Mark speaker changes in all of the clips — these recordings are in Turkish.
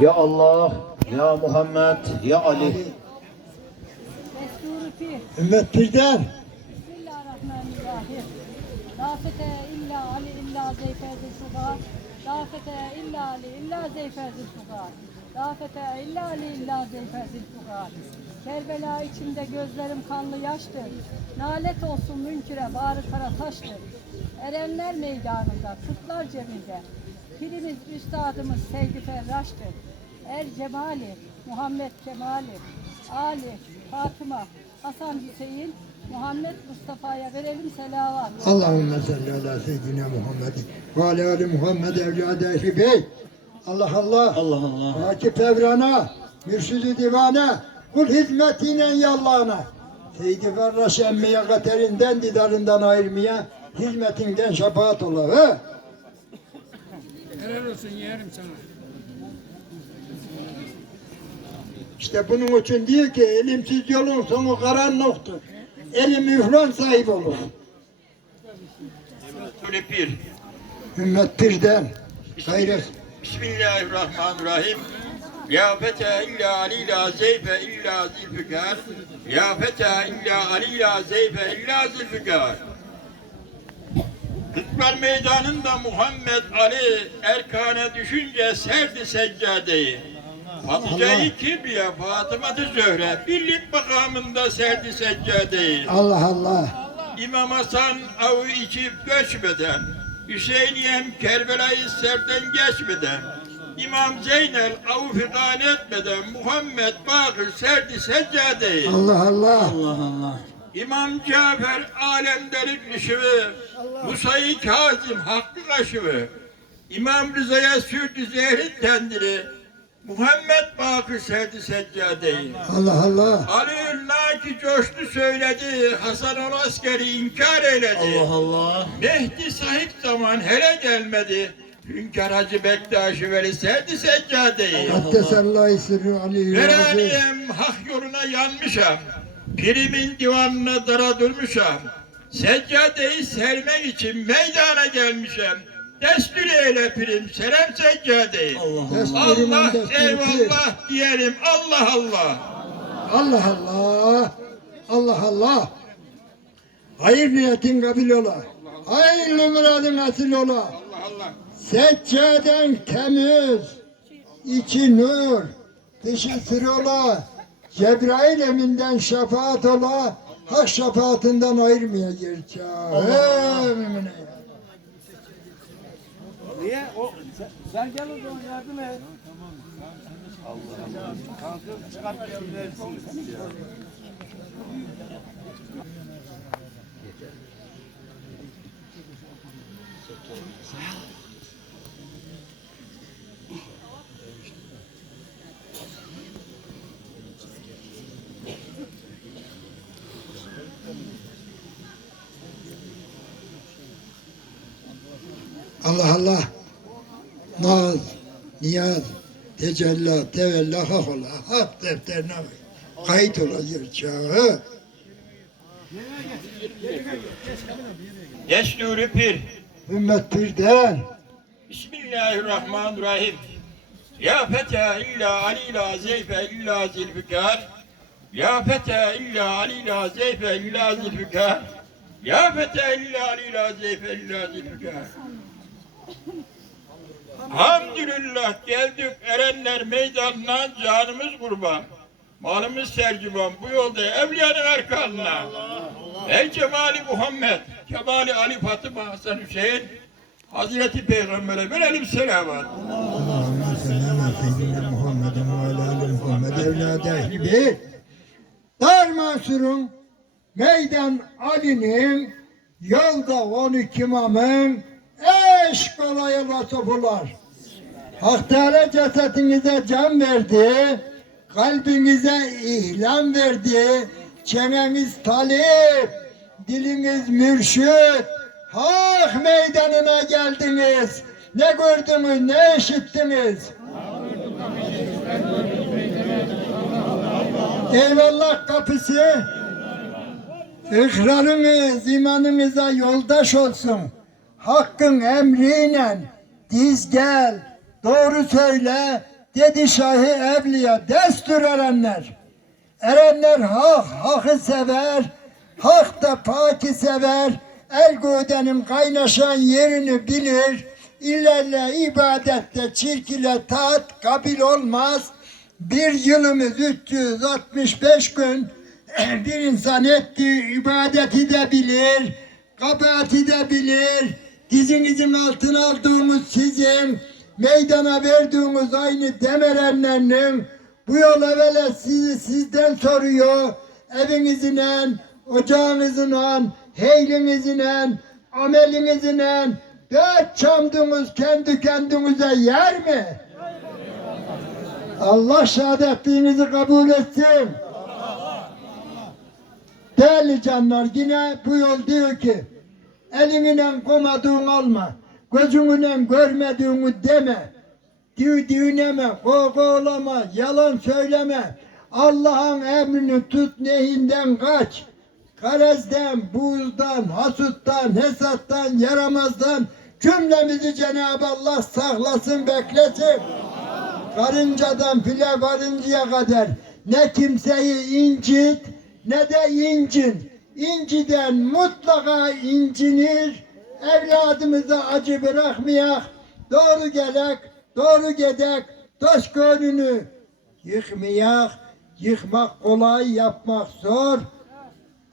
Speaker 1: Ya Allah, Ya Muhammed, Ya Ali.
Speaker 2: Ümmet birden.
Speaker 3: Bismillahirrahmanirrahim. La fete illa Ali illa zeyfezil fugar. La fete illa Ali illa zeyfezil fugar. La fete illa Ali illa zeyfezil fugar. Kerbela içinde gözlerim kanlı yaştır. Nalet olsun münküre bağrı kara taştır. Erenler meydanında, kırklar cebinde. Pirimiz üstadımız Seydi Ferraş'tır. Er Cemali, Muhammed Kemali, Ali, Fatıma, Hasan Hüseyin, Muhammed Mustafa'ya verelim selavat.
Speaker 2: Allahümme salli ala seyyidina Muhammedin. Ve ala ali Muhammed evladı ehli bey. Allah Allah.
Speaker 1: Allah Allah.
Speaker 2: Akif evrana. Mürşidi divana. Kul hizmetine yallana. Seydi Ferraş emmeye katerinden didarından ayırmaya hizmetinden şefaat ola. He?
Speaker 4: Helal olsun yeğenim sana.
Speaker 2: İşte bunun için diyor ki elimsiz yolun sonu karanlıktır. Elim üfran sahip olur.
Speaker 5: Böyle bir.
Speaker 2: Ümmet birden. Gayret.
Speaker 5: Bismillahirrahmanirrahim. Ya fete illa ali la zeyfe illa zilfikar. Ya fete illa ali la zeyfe illa zilfikar. Kıtlar meydanında Muhammed Ali erkana düşünce serdi seccadeyi. Hatice-i Kibriye, Fatıma-ı Zöhre birlik makamında serdi seccadeyi.
Speaker 2: Allah Allah.
Speaker 5: İmam Hasan avı içip göçmeden, Hüseyiniyem Kerbela'yı serden geçmeden, İmam Zeynel avı figan etmeden, Muhammed Bakır serdi seccadeyi.
Speaker 2: Allah Allah.
Speaker 1: Allah Allah.
Speaker 5: İmam Cafer alemlerin ışığı, Musa-i Kazım hakkı kaşığı, İmam Rıza'ya sürdü zehri tendiri, Muhammed Bakır serdi seccadeyi.
Speaker 2: Allah Allah.
Speaker 5: Ali Naki coştu söyledi, Hasan ol askeri inkar eyledi.
Speaker 1: Allah Allah.
Speaker 5: Mehdi sahip zaman hele gelmedi. Hünkar Hacı Bektaş'ı veli serdi seccadeyi.
Speaker 2: Kaddesallahu sırrı aleyhi ve sellem.
Speaker 5: Veraniyem hak yoluna yanmışam. Pirimin divanına dara durmuşam. Seccadeyi sermek için meydana gelmişem. Destur eyle pirim, serem seccadeyi.
Speaker 1: Allah Allah.
Speaker 5: Allah eyvallah diyelim. Allah Allah.
Speaker 2: Allah Allah. Allah Allah. Hayır niyetin kabil ola. Hayırlı muradın asil ola.
Speaker 5: Allah Allah.
Speaker 2: Seccaden temiz. içi nur. Dışı sır ola. Cebrail eminden şefaat ola. Hak şefaatinden ayırmaya gerçi. Hey mümine.
Speaker 4: Niye? O, sen, sen gel o zaman yardım et. Allah. Kalkıp çıkart gel versin.
Speaker 2: Allah Allah. Naz, niyaz, tecellat, tevella, hak ola. Hak defterine kayıt olacak çağı.
Speaker 5: Desturi pir.
Speaker 2: Ümmet birden.
Speaker 5: Bismillahirrahmanirrahim. Ya feta illa ali la zeyfe illa zilfikar. Ya feta illa ali la zeyfe illa zilfikar. Ya feta illa ali la zeyfe illa zilfikar. Hamdülillah geldik erenler meydanına canımız kurban. Malımız sercivan bu yolda evliyanın arkanına. Ey cemali Muhammed, kemali Ali Fatıma Hasan Hüseyin, Hazreti Peygamber'e verelim selavat.
Speaker 2: Allahümme salli ala seyyidina Muhammedin ve ala ali Muhammed evladı ehli beyt. Dar Mansur'un Meydan Ali'nin yolda 12 imamın eş kolayla sopular. Hak Teala cesetinize can verdi, kalbinize ihlam verdi, çeneniz talip, diliniz mürşit, hak meydanına geldiniz. Ne gördünüz, ne işittiniz? Eyvallah kapısı. İkrarınız imanınıza yoldaş olsun. Hakkın emriyle diz gel, doğru söyle, dedi Şahi Evliya destur erenler. Erenler hak, hakı sever, hak da paki sever. El gödenin kaynaşan yerini bilir. İlerle ibadette çirk ile taat kabil olmaz. Bir yılımız 365 gün bir insan ettiği ibadeti de bilir, kabahati de bilir. Dizinizin altına aldığımız sizin, meydana verdiğiniz aynı demerenlerinin bu yol evvela sizi sizden soruyor. Evinizle, ocağınızla, heylinizle, amelinizle dört çamdınız kendi kendinize yer mi? Allah şehadetliğinizi kabul etsin. Değerli canlar yine bu yol diyor ki elinle komadığın alma, gözünle görmediğini deme, diyor dinleme, kokolama, yalan söyleme, Allah'ın emrini tut nehinden kaç, Karezden, buğuzdan, hasuttan, hesattan, yaramazdan cümlemizi Cenab-ı Allah saklasın, beklesin. Karıncadan file varıncaya kadar ne kimseyi incit ne de incin. İnciden mutlaka incinir. Evladımıza acı bırakmayak. Doğru gelek, doğru gedek. Taş gönlünü yıkmayak. Yıkmak kolay, yapmak zor.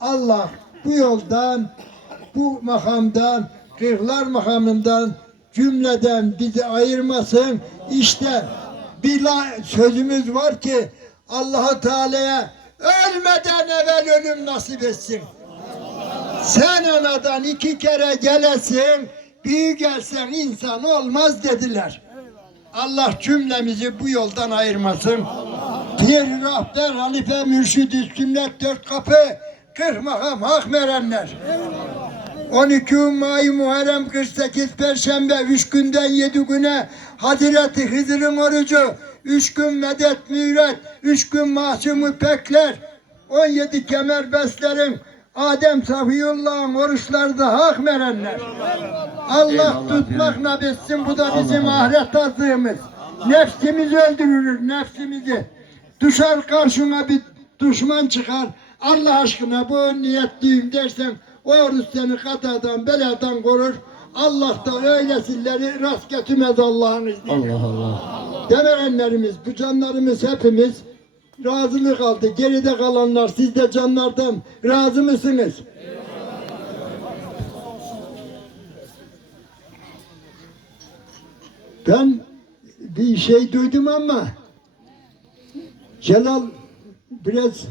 Speaker 2: Allah bu yoldan, bu makamdan, kırklar makamından cümleden bizi ayırmasın. İşte bir sözümüz var ki Allahu Teala'ya ölmeden evvel ölüm nasip etsin. Sen anadan iki kere gelesin, büyü gelsen insan olmaz dediler. Allah cümlemizi bu yoldan ayırmasın. Pir, rahber, halife, mürşid, sünnet, dört kapı, kırk makam, hak verenler. 12 May Muharrem 48 Perşembe 3 günden 7 güne Hazreti Hızır'ın orucu 3 gün medet müret 3 gün mahsumu pekler 17 kemer beslerin Adem Safiyullah'ın oruçları da hak verenler. Allah tutmak nabetsin bu da bizim ahiret azığımız. Nefsimizi öldürür nefsimizi. Düşer karşına bir düşman çıkar. Allah aşkına bu niyetliyim dersen o oruç seni katadan beladan korur. Allah da öylesinleri rast getirmez Allah'ın izniyle. Allah Allah. Demeyenlerimiz, bu canlarımız hepimiz razılık aldı. Geride kalanlar siz de canlardan razı mısınız? Ben bir şey duydum ama Celal biraz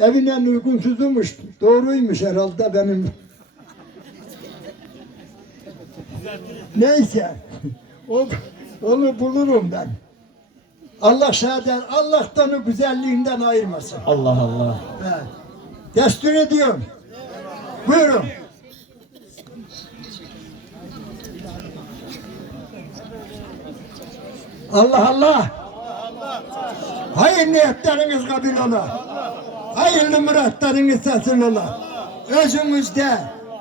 Speaker 2: evinden uygunsuzmuş. Doğruymuş herhalde benim. Neyse. O, onu bulurum ben. Allah şahadet, Allah'tan o güzelliğinden ayırmasın.
Speaker 1: Allah Allah.
Speaker 2: He. Destur ediyorum. Buyurun. Allah Allah. Hayır niyetleriniz kabul ola. Hayırlı muratlarınız satın ola. Özünüzde,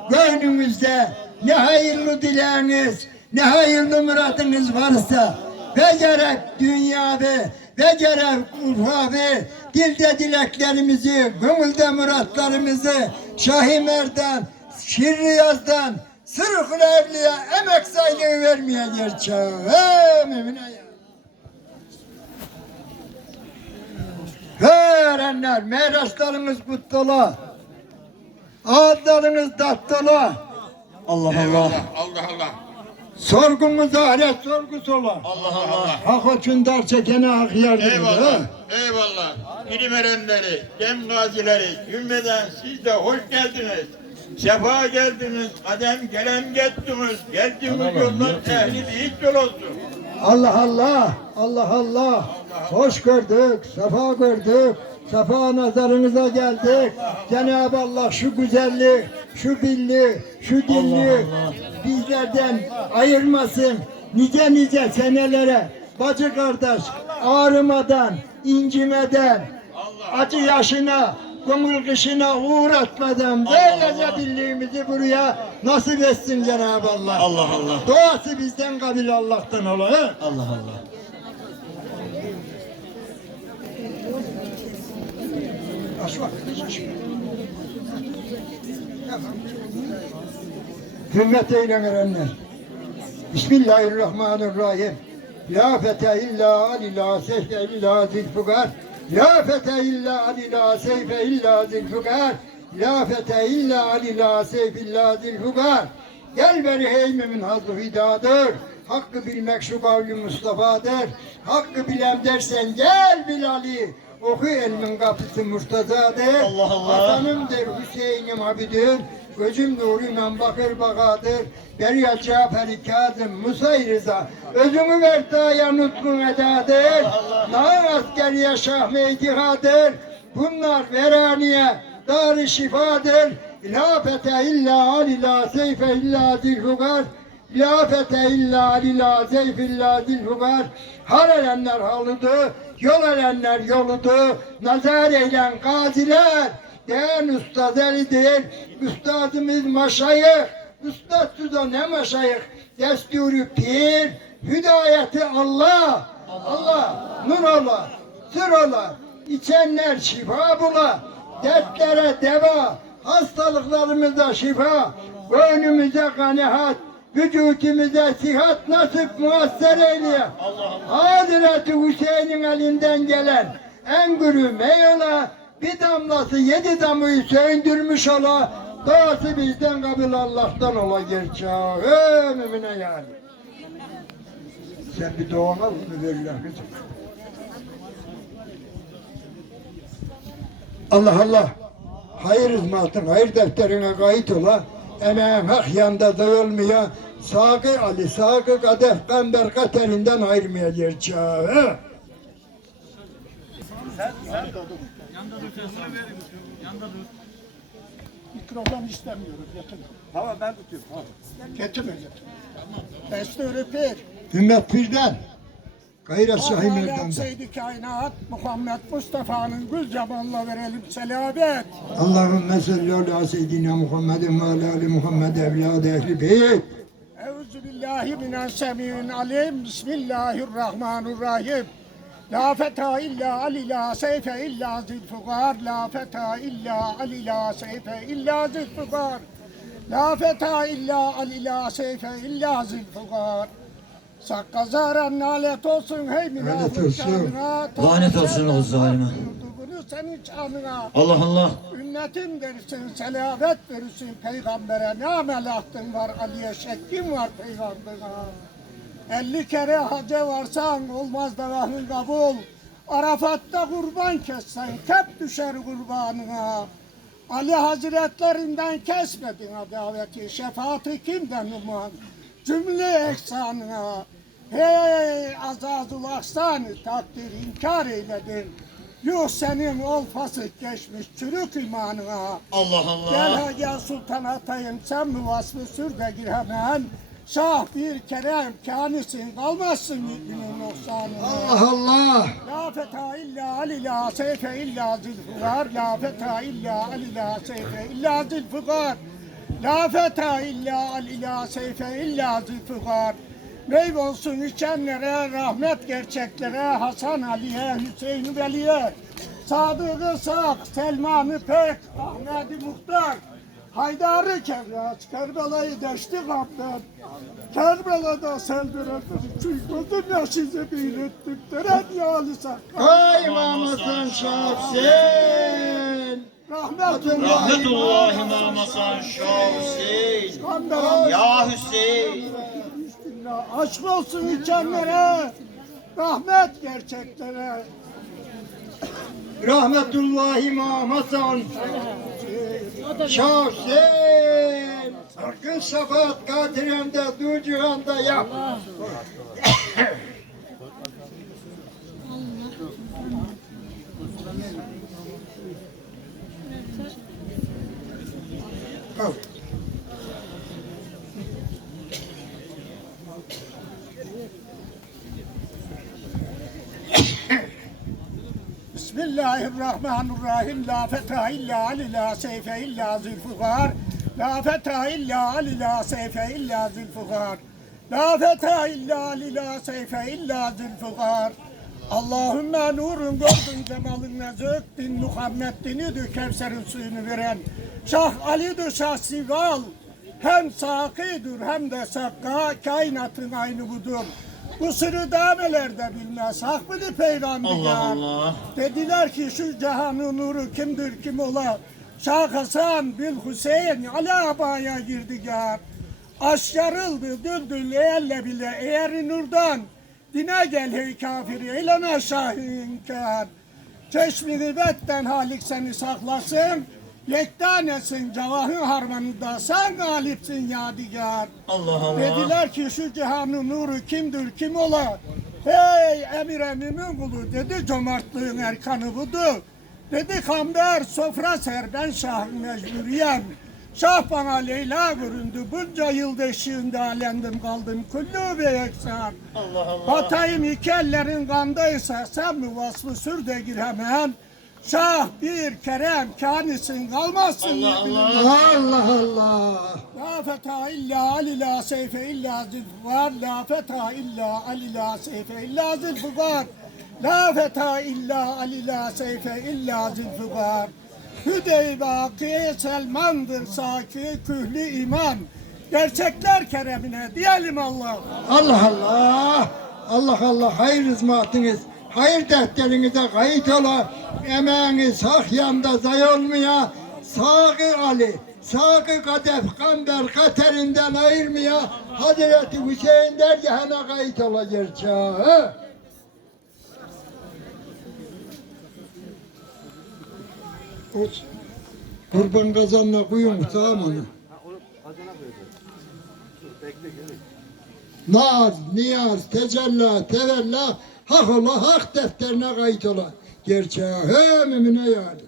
Speaker 2: gönlünüzde ne hayırlı dileğiniz, ne hayırlı muradınız varsa ve gerek dünyavi ve gerek urfavi dilde dileklerimizi, gönülde muratlarımızı Şahi Merdan, Şirriyaz'dan, Sırıklı Evliya emek saylığı vermeye gerçeği. Emine ya. Öğrenler, meyraçlarınız kutlu. Ağızlarınız tatlı.
Speaker 1: Allah Allah.
Speaker 5: Allah Allah.
Speaker 2: Sorgunuz ahiret sorgusu ola.
Speaker 5: Allah Allah.
Speaker 2: Hak için dar çekene hak yardım
Speaker 5: Eyvallah. Eyvallah. İlim erenleri, dem gazileri, cümleden siz de hoş geldiniz. Sefa geldiniz, adem gelem gettiniz. Geldiğiniz yollar ehli bir yol olsun.
Speaker 2: Allah Allah, Allah Allah. Hoş gördük, sefa gördük. Sefa nazarınıza geldik. Cenab-ı Allah şu güzelliği, şu billi, şu dilli bizlerden ayırmasın. Nice nice senelere bacı kardeş ağrımadan, incimeden, acı yaşına, gönül kışına uğratmadan böylece birliğimizi buraya nasip etsin Cenab-ı Allah.
Speaker 1: Allah Allah.
Speaker 2: Duası bizden kabul Allah'tan ola.
Speaker 1: Allah Allah.
Speaker 2: Hürmet eylen erenler. Bismillahirrahmanirrahim. La fete illa ali la seyfe illa zilfugar. La fete illa ali la seyfe illa zilfugar. La fete illa ali la seyfe illa zilfugar. Gel beri heymimin hazı fidadır. Hakkı bilmek şu kavli Mustafa'dır. Hakkı bilem dersen gel Bilali. Oku elmin kapısı Murtazadır.
Speaker 1: Allah Allah.
Speaker 2: Vatanımdır Hüseyin'im abidin. Gözüm nuruyla bakır bakadır. Derya Cafer-i Kazım Musa Rıza. Özümü ver daya nutkun edadır. Nağın askeriye şah meytihadır. Bunlar veraniye dar şifadır. La fete illa ali la seyfe illa zilfugar. La fete illa ali la zeyf illa zilfugar. Har erenler halıdı, yol erenler yoludu. Nazar eylen gaziler. Değen ustad elidir. Üstadımız maşayık. Üstadsız da ne maşayık. Desturi pir. Hidayeti Allah. Allah. Nur ola. Sır ola. İçenler şifa bula. Dertlere deva. Hastalıklarımıza şifa. Gönlümüze kanaat. Vücudumuza sihat nasip muasser eyle. Hazreti Hüseyin'in elinden gelen en gürü meyola bir damlası yedi damıyı söndürmüş ola Doğası bizden kabul Allah'tan ola gerçi. He mümine yani. Sen bir doğan al mı verirler kızım. Allah Allah. Hayır hizmetin, hayır defterine kayıt ola. Hak yanda dağılmaya. Sakı Ali, sakı kadeh, pember katerinden ayırmaya gerçeği.
Speaker 6: Mikrofon istemiyoruz. Getir.
Speaker 4: Tamam ben tutuyorum. Tamam.
Speaker 6: Getirme getir. Desturi Pir.
Speaker 2: Ümmet Pirden. Gayret Şahin.
Speaker 6: Seydi Kainat Muhammed Mustafa'nın gül cemalına verelim selamet.
Speaker 2: Allahümme salli ala seyyidina Muhammedin ve ala ali Muhammed evladı ehli beyt.
Speaker 6: Euzu billahi mineşşemi'in alim. Bismillahirrahmanirrahim. La feta illa ali la seyfe illa zilfugar. La feta illa ali la seyfe illa zilfugar. La feta illa ali la seyfe illa zilfugar. Sakkazaran nalet olsun hey
Speaker 2: Lanet
Speaker 6: münafık
Speaker 2: olsun.
Speaker 6: canına.
Speaker 1: Lanet olsun o zalime.
Speaker 6: Senin canına.
Speaker 1: Allah Allah.
Speaker 6: Ümmetin verirsin, selamet verirsin peygambere. Ne amel var Ali'ye, şekkin var peygambere. Elli kere hacca varsan olmaz davahın kabul. Arafat'ta kurban kessen tep düşer kurbanına. Ali Hazretlerinden kesmedin daveti, şefaati kimden uman? Cümle ehsanına. Hey azazul ahsanı takdir inkar eyledin. Yok senin ol fasık geçmiş çürük imanına.
Speaker 1: Allah
Speaker 6: Gel
Speaker 1: Allah.
Speaker 6: ha gel sultan atayım sen mi vasfı sür de gir hemen. Şah bir kerem kânisin kalmazsın müminin noksanına.
Speaker 2: Allah Allah.
Speaker 6: La feta illa ali la seyfe illa zilfugar. La feta illa ali la seyfe illa zilfugar. La feta illa ali la seyfe illa zilfugar. Meyve olsun içenlere, rahmet gerçeklere, Hasan Ali'ye, Hüseyin Veli'ye, Sadık-ı Sak, Selman-ı Pek, Ahmet-i Muhtar, Haydar-ı Kevlaç, Kerbela'yı deşti kaptan. Kerbela'da seldiredim, çünkü yaşı zebil ettim, deren yâli sakkan.
Speaker 2: Kaymamasın şahsen.
Speaker 6: Rahmetullahi
Speaker 1: Rahmetullahi mamasan Şah Hüseyin.
Speaker 6: Kandıran
Speaker 1: Ya Hüseyin.
Speaker 6: Aşk olsun içenlere, rahmet gerçeklere.
Speaker 2: Rahmetullahi İmam Hasan. Şahsen. Hakkın şefaat kadirinde du cihanda yap. Al.
Speaker 6: Bismillahirrahmanirrahim. La fetha illa ali la seyfe illa zülfugar. La fetha illa ali la seyfe illa zülfugar. La fetha illa ali la seyfe illa zülfugar. Allahümme nurun gördün cemalın nezök bin Muhammed dinidir Kevser'in suyunu veren. Şah Ali'dir Şah Sigal. Hem sakidir hem de sakka kainatın aynı budur. Bu sırrı dameler de bilmez. Hak mıdır peygamber?
Speaker 1: Allah Allah.
Speaker 6: Dediler ki şu cihanın nuru kimdir kim ola? Şah Hasan bil Hüseyin Ali Aba'ya girdi gâr. Aş yarıldı düldül elle bile eğer nurdan. Dine gel hey kafir eylem aşağı inkar. Çeşmi gıybetten halik seni saklasın. Yektanesin cevahir harmanında sen galipsin yadigar.
Speaker 1: Allah Allah.
Speaker 6: Dediler ki şu cihanın nuru kimdir kim ola? Hey emir emimin kulu dedi cömertliğin erkanı budur. Dedi kamber sofra ser ben şahın mecburiyem. Şah bana Leyla göründü bunca yıl deşiğinde alendim kaldım kullu ve yeksan.
Speaker 1: Allah Allah.
Speaker 6: Batayım iki ellerin kandaysa sen mi vasfı sür de gir hemen. Şah bir kerem kanisin kalmazsın.
Speaker 1: Allah Allah.
Speaker 2: Allah Allah.
Speaker 6: La feta illa ali la seyfe illa zülfügar. La feta illa ali la seyfe illa zülfügar. La feta illa ali la seyfe illa zülfügar. Hüdey baki Selman'dır saki kühlü iman. Gerçekler keremine diyelim Allah.
Speaker 2: Allah Allah. Allah Allah hayır hizmetiniz. Hayır defterinize kayıt ola. Emeğiniz hak yanda zay olmaya. Sağı Ali, sağı Kadef, Kamber, Katerinden ayırmaya. Hazreti Hüseyin dergahına kayıt ola gerçeği. Uç. Kurban kazanla kuyun tamam onu. Naz, niyaz, tecella, tevella, hak ola, hak defterine kayıt ola. Gerçeği he mümine yani.